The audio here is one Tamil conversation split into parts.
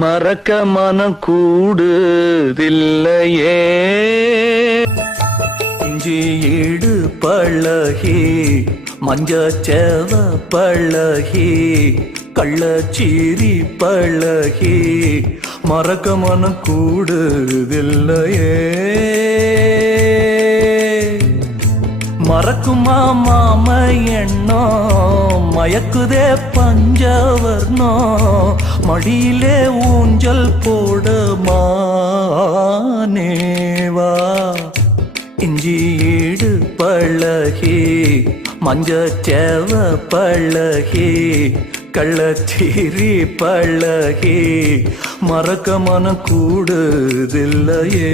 மறக்க மனம் கூடுதில்லையே. இஞ்சி ஈடு பழகி மஞ்சச்சேவ பழகி கள்ளச்சீரி பழகி மறக்க மனம் கூடுதில்லையே. மறக்குமா மாம எண்ணோ மயக்குதே பஞ்சவர்ணோ மடியிலே ஊஞ்சல் போடமானேவா. இஞ்சி ஈடு பழகி மஞ்சச்சேவ பழகி கள்ளச்சீரி பழகி மறக்க மனம் கூடுதில்லையே.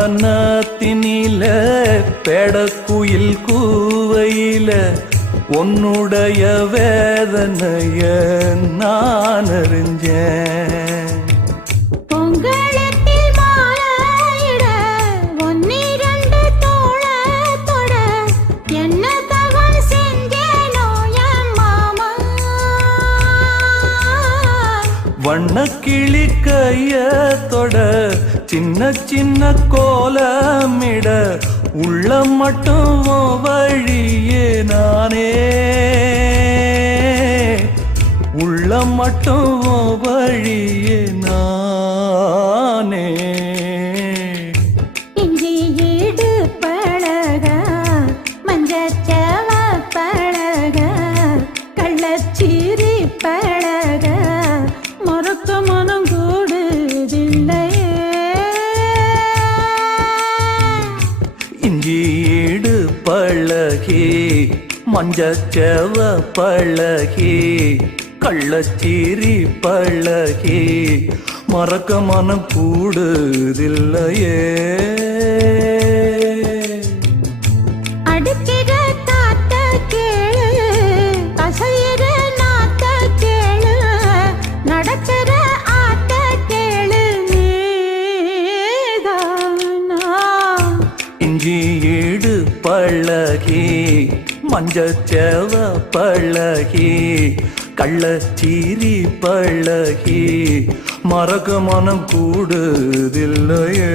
புன்னவனத்தினில பெடக்குயில் கூவையில உன்னுடைய வேதனைய நான் அறிஞ்சேன். பொங்கலத்தில் மாலையிட ஒன்னிரண்டு தோளத்தோட என்ன தவம் செஞ்சேனோ என் மாமா. வண்ணக்கிளி கையத்தோட சின்ன சின்ன கோலமிட உள்ள மட்டும் வழியே நானே உள்ள மட்டும் வழியே நானே. இஞ்சி ஈடு பழக மஞ்சச்சேவ பழக கள்ளச்சீரி பழக மறக்க மனம் கூடுதில்லையே. இஞ்சி ஈடு பழகி மஞ்சச்சேவ பழகி கள்ளச்சீரி பழகி மறக்க மனம் கூடுதில்லையே. அடுக்கிற காத்த கேளு அசையிற நாத்த கேளு நடக்கிற ஆத்த கேளு நீதானா. இஞ்சி ஈடு பழகி மஞ்சச்சேவ பழகி கள்ளச்சீரி பழகி மறக்க மனம் கூடுதில்லையே.